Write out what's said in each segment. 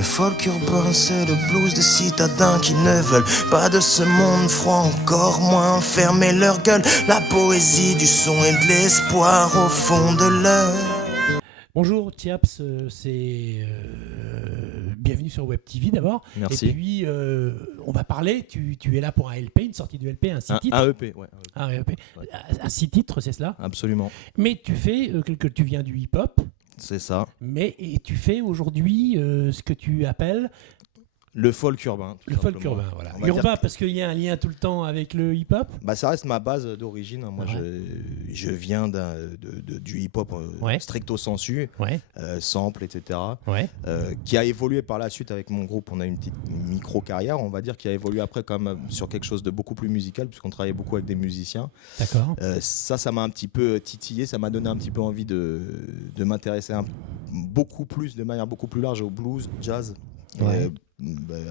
Le folk urbain, c'est le blues des citadins qui ne veulent pas de ce monde froid, encore moins fermer leur gueule. La poésie du son et de l'espoir au fond de l'heure. Bonjour Tiaps, bienvenue sur Web TV d'abord. Merci. Et puis on va parler, tu es là pour un LP, une sortie de LP, un 6 titres. Un EP, ouais. Un EP. Un 6 titres, c'est cela. Absolument. Mais tu fais, tu viens du hip-hop, C'est ça. et tu fais aujourd'hui ce que tu appelles Le folk urbain. le folk urbain. Voilà. On va Urbain dire parce qu'il y a un lien tout le temps avec le hip-hop. Bah, ça reste ma base d'origine. Moi, Ouais. je viens du hip-hop Ouais. stricto sensu, Ouais, sample, etc. ouais. Qui a évolué par la suite avec mon groupe. On a une petite micro-carrière, on va dire, qui a évolué après quand même sur quelque chose de beaucoup plus musical, puisqu'on travaillait beaucoup avec des musiciens. D'accord. Ça m'a un petit peu titillé, ça m'a donné un petit peu envie de m'intéresser beaucoup plus, de manière beaucoup plus large au blues, jazz, Ouais.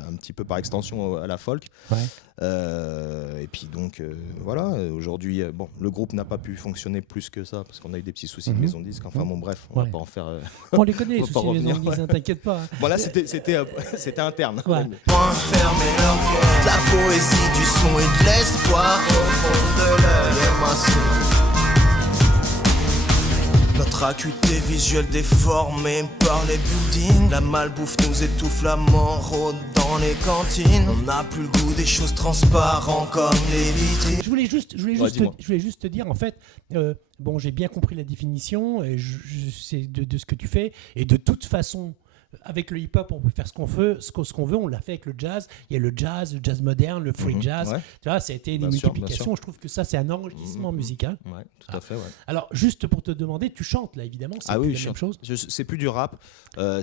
un petit peu par extension à la folk. Ouais. Et puis donc voilà, aujourd'hui, le groupe n'a pas pu fonctionner plus que ça, parce qu'on a eu des petits soucis de maison de disque, enfin bon bref, on Ouais. va pas en faire... On les connaît, On va les pas soucis maison revenir, de disque, t'inquiète pas. Hein. Bon là c'était interne. Ouais. Point fermer leur gueule. La poésie du son et de l'espoir au fond de l'heure. Notre acuité visuelle déformée par les buildings. La malbouffe nous étouffe, la mort rôde dans les cantines. On n'a plus le goût des choses transparentes comme les vitrines. Je voulais juste dis-moi. te dire, en fait, j'ai bien compris la définition, et je sais de ce que tu fais, et de toute façon, avec le hip-hop, on peut faire ce qu'on veut, on l'a fait avec le jazz. Il y a le jazz moderne, le free jazz. Ouais. Tu vois, ça a été des Bien sûr, multiplications. bien sûr. Je trouve que ça, c'est un enrichissement musical. Ouais, tout à fait, ouais. Alors, juste pour te demander, tu chantes là, évidemment, c'est plus la même chose. C'est plus du rap,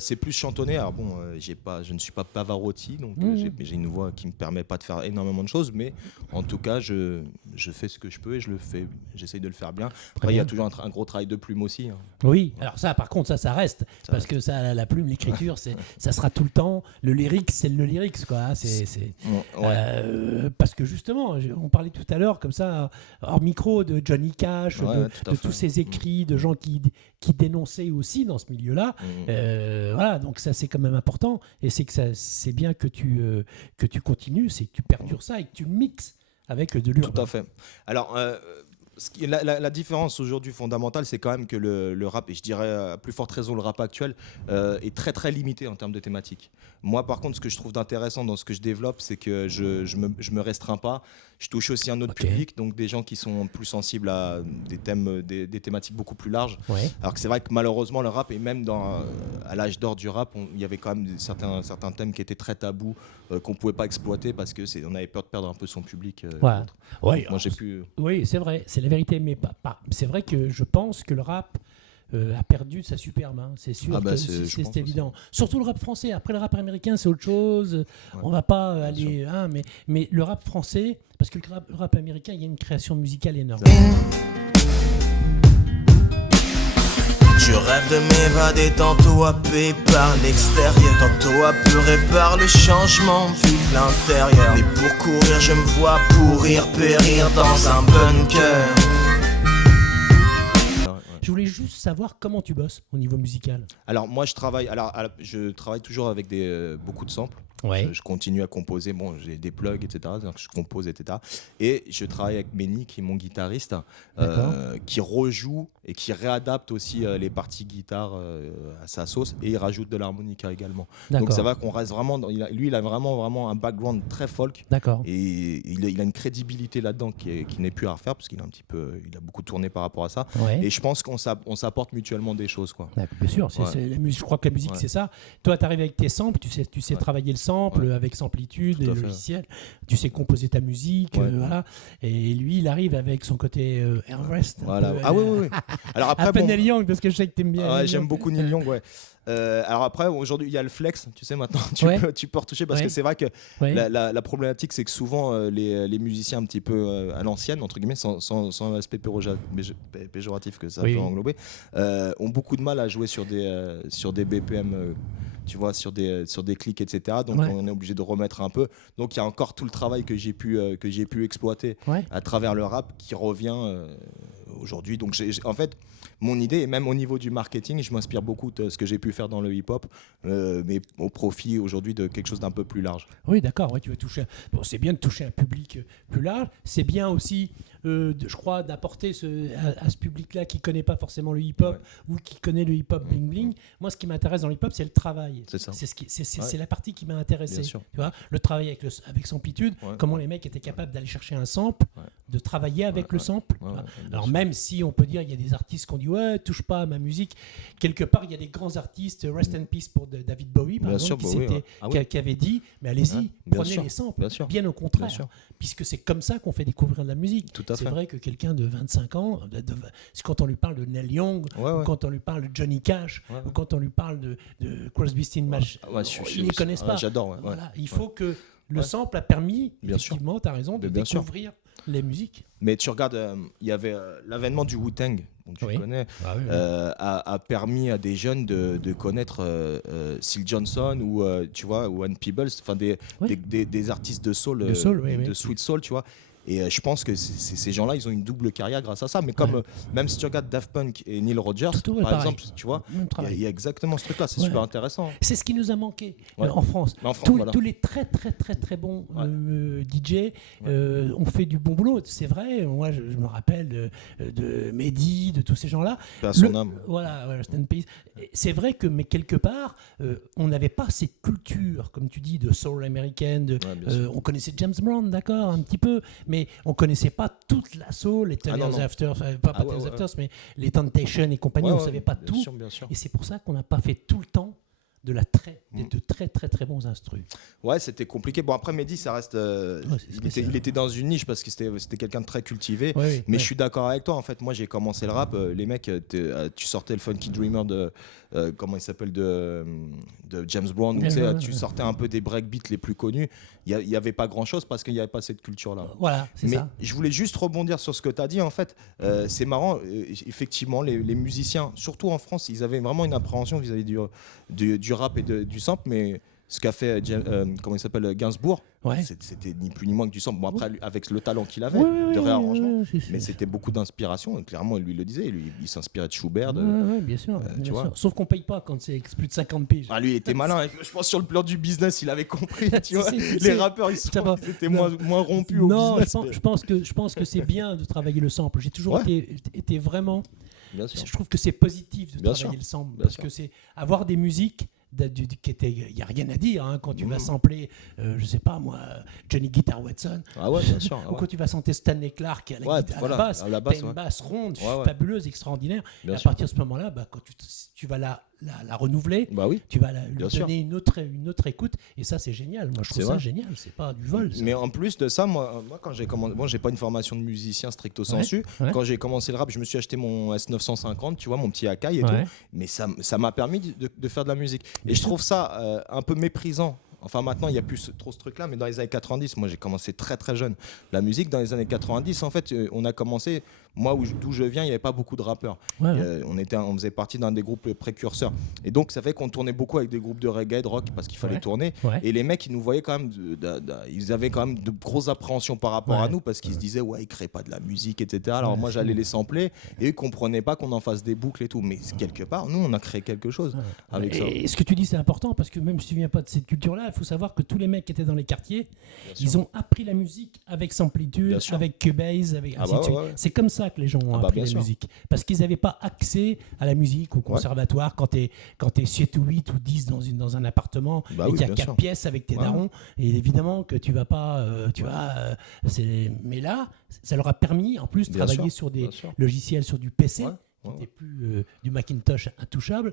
c'est plus chantonné. Alors bon, je ne suis pas Pavarotti, donc j'ai une voix qui me permet pas de faire énormément de choses, mais en tout cas, je fais ce que je peux et j'essaye de le faire bien. Après, il y a toujours un gros travail de plume aussi. Hein. Oui, alors ça, par contre, ça reste, parce reste. que ça, la plume, l'écriture, ça sera tout le temps. Le lyrics, c'est le lyrics, quoi. Hein, Ouais. parce que justement, on parlait tout à l'heure, comme ça, hors micro, de Johnny Cash, Ouais, tout à de fait. tous ces écrits, de gens qui dénonçaient aussi dans ce milieu-là. Voilà, donc ça, c'est quand même important. Et c'est bien que tu continues, c'est que tu perdures ça et que tu le mixes avec de l'urbain. Tout à fait. Alors, la différence aujourd'hui fondamentale, c'est quand même que le rap, et je dirais à plus forte raison le rap actuel, est très très limité en termes de thématiques. Moi, par contre, ce que je trouve d'intéressant dans ce que je développe, c'est que je me restreins pas. Je touche aussi un autre public, donc des gens qui sont plus sensibles à des thèmes, des thématiques beaucoup plus larges. Ouais. Alors que c'est vrai que malheureusement, le rap, et même à l'âge d'or du rap, il y avait quand même certains thèmes qui étaient très tabous, qu'on ne pouvait pas exploiter parce qu'on avait peur de perdre un peu son public. Ouais. Ouais, Moi, j'ai pu... Oui, c'est vrai, c'est la vérité, mais c'est vrai que je pense que le rap a perdu sa superbe, hein. C'est sûr, c'est évident. Surtout le rap français. Après le rap américain, c'est autre chose. Ouais. On va pas aller, hein, mais le rap français, parce que le rap américain, il y a une création musicale énorme. Je rêve de m'évader tantôt happé par l'extérieur, tantôt apuré par le changement vu de l'intérieur. Mais pour courir, je me vois pourrir, périr dans un bunker. Je voulais juste savoir comment tu bosses au niveau musical. Alors moi je travaille toujours avec beaucoup de samples. Ouais. Je continue à composer, j'ai des plugs, etc. Je compose, etc. Et je travaille avec Benny, qui est mon guitariste, qui rejoue et qui réadapte aussi les parties guitare à sa sauce, et il rajoute de l'harmonica également. Donc ça va qu'on reste vraiment... Lui, il a vraiment un background très folk. D'accord. Et il a une crédibilité là-dedans qui n'est plus à refaire, parce qu'il a il a beaucoup tourné par rapport à ça. Ouais. Et je pense qu'on s'apporte mutuellement des choses, quoi. Bien sûr, je crois que la musique, c'est ça. Toi, tu arrives avec tes samples, tu sais travailler le sample avec Samplitude, les logiciels, tu sais composer ta musique, voilà. Et lui, il arrive avec son côté Everest. Voilà. Oui. Alors après, un peu Neil Young, parce que je sais que t'aimes bien. Ouais, j'aime beaucoup Neil Young, ouais. Alors après, aujourd'hui, il y a le flex, tu sais, maintenant, tu peux retoucher, parce que c'est vrai que la problématique, c'est que souvent, les musiciens un petit peu à l'ancienne, entre guillemets, sans l'aspect péjoratif que ça peut englober, ont beaucoup de mal à jouer sur des BPM, tu vois, sur des clics, etc. Donc on est obligé de remettre un peu. Donc il y a encore tout le travail que j'ai pu exploiter à travers le rap qui revient aujourd'hui. Donc en fait, mon idée, et même au niveau du marketing, je m'inspire beaucoup de ce que j'ai pu faire dans le hip-hop, mais au profit aujourd'hui de quelque chose d'un peu plus large. Oui, d'accord. Ouais, tu veux toucher. Bon, c'est bien de toucher un public plus large. C'est bien aussi, je crois, d'apporter à ce public-là qui connaît pas forcément le hip-hop ou qui connaît le hip-hop bling bling. Moi, ce qui m'intéresse dans le hip-hop, c'est le travail. C'est ça. C'est la partie qui m'a intéressé. Tu vois, le travail avec Samplitude, comment les mecs étaient capables d'aller chercher un sample, de travailler avec le sample. Alors même si on peut dire il y a des artistes qui ont dit ouais, touche pas à ma musique. Quelque part, il y a des grands artistes, Rest in Peace pour David Bowie, par exemple, qui avait dit mais allez-y, prenez les samples. Bien au contraire, puisque c'est comme ça qu'on fait découvrir de la musique. C'est vrai que quelqu'un de 25 ans, quand on lui parle de Neil Young, ou quand on lui parle de Johnny Cash, ou quand on lui parle de Crosby, Stills, Nash, ils ne les connaissent pas. J'adore. Voilà, il faut que le sample a permis, effectivement, tu as raison, de découvrir les musiques. Mais tu regardes, il y avait l'avènement du Wu-Tang, donc tu connais, a permis à des jeunes de connaître Syl Johnson ou tu vois, ou Ann Peebles, enfin des artistes de soul, de sweet soul, tu vois. Et je pense que ces gens-là, ils ont une double carrière grâce à ça. Mais comme même si tu regardes Daft Punk et Neil Rogers, par exemple, tu vois, il y a exactement ce truc-là. C'est super intéressant. C'est ce qui nous a manqué en France. Tous les très très très très bons DJ ont fait du bon boulot. C'est vrai. Moi, je me rappelle de Mehdi, de tous ces gens-là. À son âme. Voilà, c'est vrai que, mais quelque part, on n'avait pas cette culture, comme tu dis, de soul américaine. On connaissait James Brown, d'accord, un petit peu, mais on connaissait pas toute la soul, les Tales Afters, pas Tales Afters, mais les Temptations et compagnie, on savait pas tout. Bien sûr. Et c'est pour ça qu'on n'a pas fait tout le temps de très très très bons instrus. Ouais, c'était compliqué. Bon, après Mehdi, ça reste. Il était dans une niche parce que c'était quelqu'un de très cultivé. Mais je suis d'accord avec toi. En fait, moi, j'ai commencé le rap. Les mecs, tu sortais le Funky Dreamer de. Comment il s'appelle de James Brown. Tu sortais un peu des breakbeats les plus connus. Il n'y avait pas grand-chose parce qu'il n'y avait pas cette culture-là. Voilà, c'est ça. Mais je voulais juste rebondir sur ce que tu as dit. En fait, c'est marrant. Effectivement, les musiciens, surtout en France, ils avaient vraiment une appréhension vis-à-vis du rap et du sample, mais ce qu'a fait comment il s'appelle, Gainsbourg, c'était ni plus ni moins que du sample. Bon, après, avec le talent qu'il avait de réarrangement, mais c'était beaucoup d'inspiration. Clairement, lui le disait, il s'inspirait de Schubert. Bien sûr. Sauf qu'on paye pas quand c'est plus de 50 piges. Lui, il était malin. Je pense sur le plan du business, il avait compris. Tu vois, les rappeurs, ils étaient moins rompus au business. Non, je pense que c'est bien de travailler le sample. J'ai toujours été vraiment. Je trouve que c'est positif de travailler le sample parce que c'est avoir des musiques. Il n'y a rien à dire quand tu vas sampler, je sais pas moi, Johnny Guitar Watson, bien sûr, ou quand tu vas sampler Stanley Clark à la basse, t'as une basse ronde, fabuleuse, extraordinaire. Et à partir de ce moment-là, quand tu vas la renouveler, tu vas lui donner une autre écoute, et ça c'est génial. Moi je trouve ça génial, c'est pas du vol. Mais en plus de ça, moi quand j'ai commencé, j'ai pas une formation de musicien stricto sensu. Quand j'ai commencé le rap, je me suis acheté mon S950, tu vois, mon petit Akai et tout. Mais ça m'a permis de faire de la musique. Et je trouve ça un peu méprisant. Enfin, maintenant, il n'y a plus trop ce truc-là, mais dans les années 90, moi, j'ai commencé très, très jeune. La musique, dans les années 90, en fait, on a commencé... Moi, d'où je viens, il n'y avait pas beaucoup de rappeurs. On faisait partie d'un des groupes précurseurs. Et donc, ça fait qu'on tournait beaucoup avec des groupes de reggae, de rock, parce qu'il fallait tourner. Et les mecs, ils nous voyaient quand même... ils avaient quand même de grosses appréhensions par rapport à nous, parce qu'ils se disaient, ils ne créent pas de la musique, etc. Alors moi, j'allais les sampler, et eux ne comprenaient pas qu'on en fasse des boucles et tout. Mais quelque part, nous, on a créé quelque chose avec ça. Et ce que tu dis, c'est important, parce que même si tu ne viens pas de cette culture-là, il faut savoir que tous les mecs qui étaient dans les quartiers, ils ont appris la musique avec Samplitude, avec Cubase, avec ainsi de suite. C'est comme ça que les gens ont appris la musique. Parce qu'ils n'avaient pas accès à la musique au conservatoire quand tu es 7 ou 8 ou 10 dans un appartement et qu'il y a 4 pièces avec tes darons. Et évidemment que tu vas pas... mais là, ça leur a permis en plus de travailler sur des logiciels, sur du PC. Qui n'était plus du Macintosh intouchable.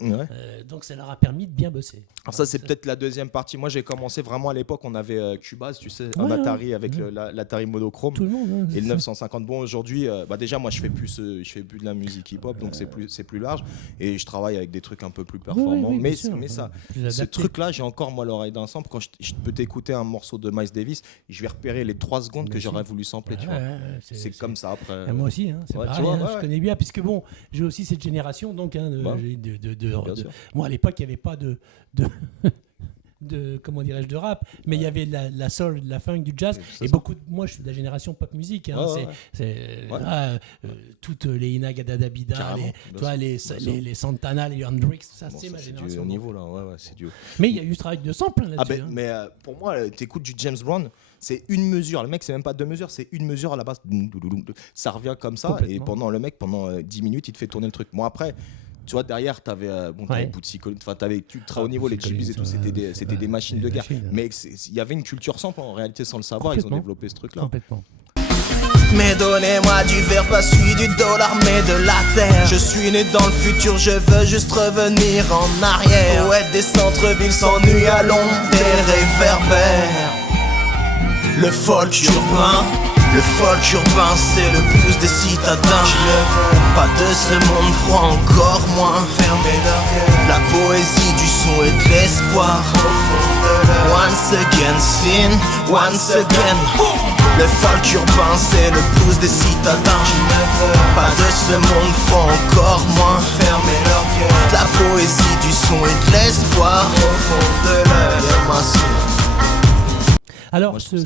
Donc ça leur a permis de bien bosser. Alors ça, c'est peut-être la deuxième partie. Moi, j'ai commencé vraiment à l'époque, on avait Cubase, tu sais, un Atari avec l'Atari monochrome. Tout le monde, et le 950. Bon, aujourd'hui, déjà, moi, je fais plus de la musique hip-hop, donc c'est plus large. Et je travaille avec des trucs un peu plus performants. Mais ce truc-là, j'ai encore, moi, l'oreille d'un sample. Quand je peux t'écouter un morceau de Miles Davis, je vais repérer les 3 secondes que j'aurais voulu sampler. Tu vois. C'est comme ça après. Moi aussi, c'est pareil, je connais bien, puisque bon, j'ai aussi cette génération, donc moi à l'époque il n'y avait pas de comment dirais-je, de rap, mais il y avait la soul, la funk, du jazz, et moi je suis de la génération pop musique, toutes les Ina Gadadabida, les Santana, les Hendrix, ça c'est ma génération. C'est du niveau là, c'est du. Mais il y a eu ce travail de sample là-dessus. Mais pour moi, t'écoutes du James Brown, c'est une mesure. Le mec, c'est même pas 2 mesures, c'est une mesure à la base. Ça revient comme ça, et pendant 10 minutes, il te fait tourner le truc. Moi après. Tu vois, derrière, t'avais Bootsy Collins, t'avais très haut niveau, les GBs et tout, c'était des machines de guerre. Mais il y avait une culture sample, en réalité, sans le savoir, ils ont développé ce truc-là. Complètement. Mais donnez-moi du verre, pas celui du dollar, mais de la terre. Je suis né dans le futur, je veux juste revenir en arrière. Ouais, des centres-villes s'ennuient à l'ombre des réverbères. Le folk urbain. Le folk urbain, c'est le pouce des citadins. Je ne veux pas de ce monde froid, encore moins fermer leur gueule. La poésie du son et de l'espoir au fond de l'heure. Once again, sin, once again. Le folk urbain, c'est le pouce des citadins. Je ne veux pas de ce monde froid, encore moins fermer leur gueule. La poésie du son et de l'espoir au fond de l'heure. Alors, ce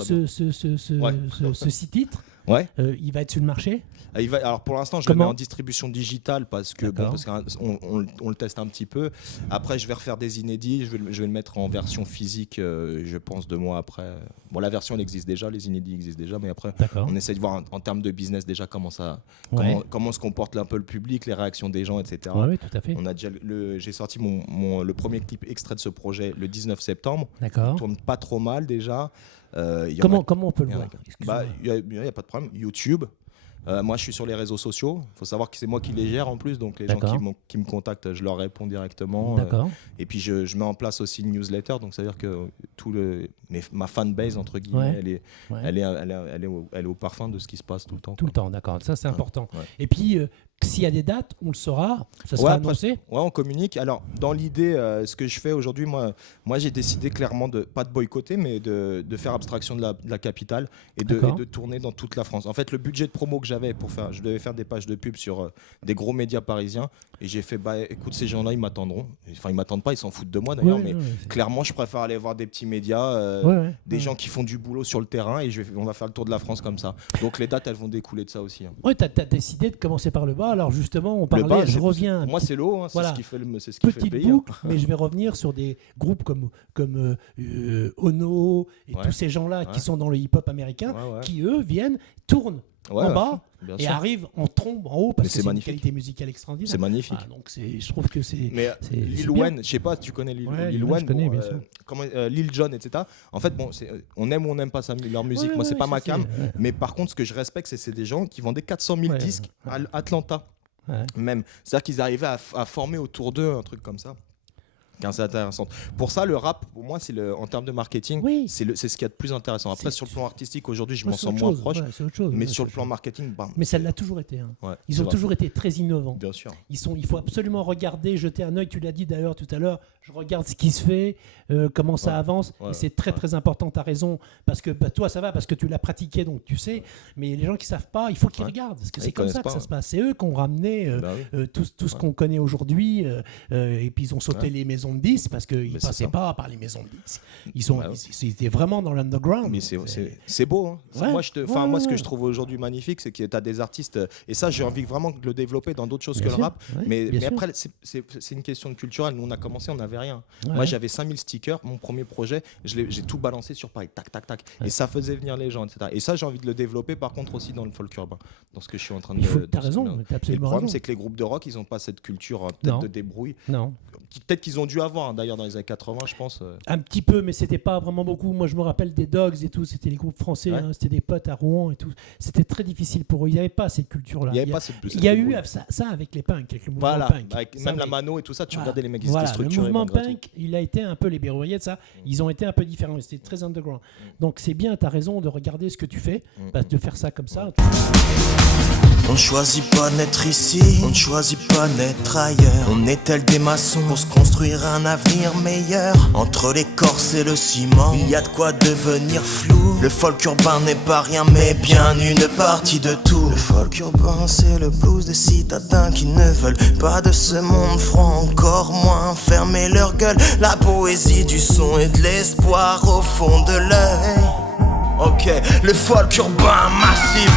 6 titres, il va être sur le marché ? Alors pour l'instant, je le mets en distribution digitale parce qu'on le teste un petit peu. Après, je vais refaire des inédits. Je vais le mettre en version physique, je pense 2 mois après. Bon, la version elle existe déjà, les inédits existent déjà, mais après, on essaie de voir en termes de business déjà comment se comporte un peu le public, les réactions des gens, etc. Oui, tout à fait. J'ai sorti le premier clip extrait de ce projet le 19 septembre. D'accord. Il tourne pas trop mal déjà. Comment on peut le voir ? Il n'y a pas de problème. YouTube. Moi, je suis sur les réseaux sociaux. Il faut savoir que c'est moi qui les gère en plus. Donc, les gens qui me contactent, je leur réponds directement. Et puis, je mets en place aussi une newsletter. Donc, ça veut dire que ma fanbase, entre guillemets, elle est au parfum de ce qui se passe tout le temps. Tout le temps, d'accord. Ça, c'est important. Et puis, s'il y a des dates, on le saura. Ça sera annoncé. On communique. Alors, dans l'idée, ce que je fais aujourd'hui, moi j'ai décidé clairement de pas de boycotter, mais de faire abstraction de la capitale et de tourner dans toute la France. En fait, le budget de promo que j'avais je devais faire des pages de pub sur des gros médias parisiens, et j'ai fait écoute, ces gens-là ils m'attendront. Enfin, ils m'attendent pas, ils s'en foutent de moi d'ailleurs, mais clairement je préfère aller voir des petits médias, des gens qui font du boulot sur le terrain, et on va faire le tour de la France comme ça. Donc les dates elles vont découler de ça aussi. Ouais, t'as décidé de commencer par le bas. Alors justement, on parlait, je reviens. Pour moi c'est l'eau, c'est ce qui fait le pays. Boucle, mais je vais revenir sur des groupes comme Ono et tous ces gens-là qui sont dans le hip-hop américain, qui eux tournent en bas et arrivent en trombe en haut parce que c'est une qualité musicale extraordinaire. C'est magnifique. Donc je trouve que c'est. Mais Lil Wayne, je sais pas, tu connais Lil Wayne, je connais, bien sûr. Lil Jon, etc. En fait, on aime ou on n'aime pas leur musique. Moi, c'est pas ma cam. Mais par contre, ce que je respecte, c'est des gens qui vendaient 400 000 disques à Atlanta. Même. C'est-à-dire qu'ils arrivaient à former autour d'eux un truc comme ça. C'est intéressant. Pour ça, le rap, pour moi, en termes de marketing, c'est ce qu'il y a de plus intéressant. Après, sur le plan artistique, aujourd'hui, je m'en sens moins proche. Mais sur le plan marketing, mais ça l'a toujours été. Ils ont toujours été très innovants. Bien sûr. Il faut absolument regarder, jeter un œil. Tu l'as dit d'ailleurs tout à l'heure. Je regarde ce qui se fait, comment ça avance. Et c'est très très important. Tu as raison. Parce que toi, ça va parce que tu l'as pratiqué, donc tu sais. Mais les gens qui savent pas, il faut qu'ils regardent. Parce que c'est comme ça que ça se passe. C'est eux qui ont ramené tout ce qu'on connaît aujourd'hui. Et puis ils ont sauté les maisons de 10 parce qu'ils ne passaient pas par les maisons de 10. Ils étaient vraiment dans l'underground. Mais c'est beau. Moi, ce que je trouve aujourd'hui magnifique, c'est que tu as des artistes, et ça, j'ai envie vraiment de le développer dans d'autres choses que le rap. Mais après, c'est une question de culturelle. Nous, on a commencé, on n'avait rien. Moi, j'avais 5000 stickers. Mon premier projet, j'ai tout balancé sur Paris. Tac, tac, tac. Et ça faisait venir les gens, etc. Et ça, j'ai envie de le développer, par contre, aussi dans le folk urbain. Dans ce que je suis en train de faire. Tu as raison. Et le problème, c'est que les groupes de rock, ils n'ont pas cette culture peut-être de débrouille. Non. Peut-être qu'ils ont dû avoir, d'ailleurs, dans les années 80, je pense. Un petit peu, mais c'était pas vraiment beaucoup. Moi, je me rappelle des Dogs et tout. C'était les groupes français. C'était des potes à Rouen et tout. C'était très difficile pour eux. Il n'y avait pas cette culture-là. Il y a eu ça avec les punks, avec le mouvement punk. Avec même la mano et tout ça, tu regardais les mecs, ils étaient structurés. Le mouvement punk, il a été un peu les berruyers de ça. Ils ont été un peu différents. C'était très underground. Donc, c'est bien, tu as raison de regarder ce que tu fais, de faire ça comme ça. ne choisit pas de naître ici, on ne choisit pas de naître ailleurs. On est tel des maçons pour se construire un avenir meilleur. Entre l'écorce et le ciment, il y a de quoi devenir flou. Le folk urbain n'est pas rien mais bien une partie de tout. Le folk urbain c'est le blues des citadins qui ne veulent pas de ce monde franc, encore moins fermer leur gueule. La poésie du son et de l'espoir au fond de l'œil. Ok, le folk urbain massif.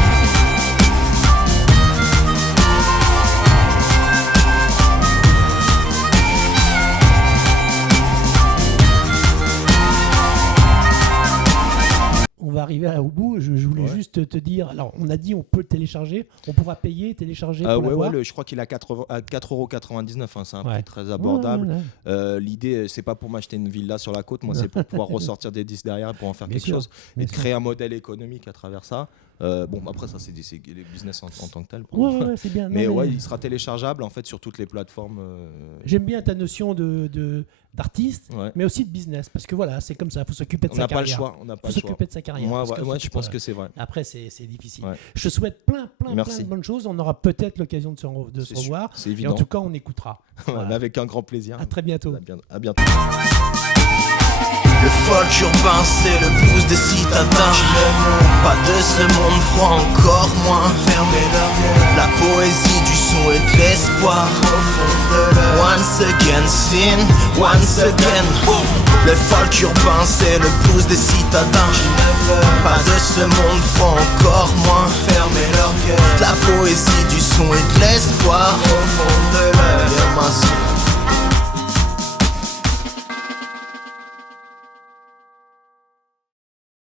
On va arriver au bout. Je voulais juste te dire. Alors, on a dit on peut télécharger, on pourra payer, télécharger. Je crois qu'il est à 4,99 €. Hein, c'est un prix très abordable. L'idée, c'est pas pour m'acheter une villa sur la côte. Moi, c'est pour pouvoir ressortir des disques derrière pour en faire quelque chose et de créer un modèle économique à travers ça. Après, ça, c'est les business en tant que tel. C'est bien. Mais il sera téléchargeable en fait sur toutes les plateformes. J'aime bien ta notion d'artiste, mais aussi de business, parce que voilà, c'est comme ça. Il faut s'occuper de sa carrière. On n'a pas le choix. S'occuper de sa carrière. Moi, je pense que c'est vrai. Après, c'est difficile. Je te souhaite plein de bonnes choses. On aura peut-être l'occasion de se revoir. C'est évident. Et en tout cas, on écoutera. Avec un grand plaisir. À très bientôt. À bientôt. Le folk urbain c'est le blues des citadins. Pas de ce monde froid, encore moins fermer leur gueule. La poésie du son et de l'espoir au fond de l'œil. Once again sin, once again. Le folk urbain c'est le blues des citadins. Pas de ce monde froid, encore moins fermer leur gueule. La poésie du son et de l'espoir au fond de l'œil.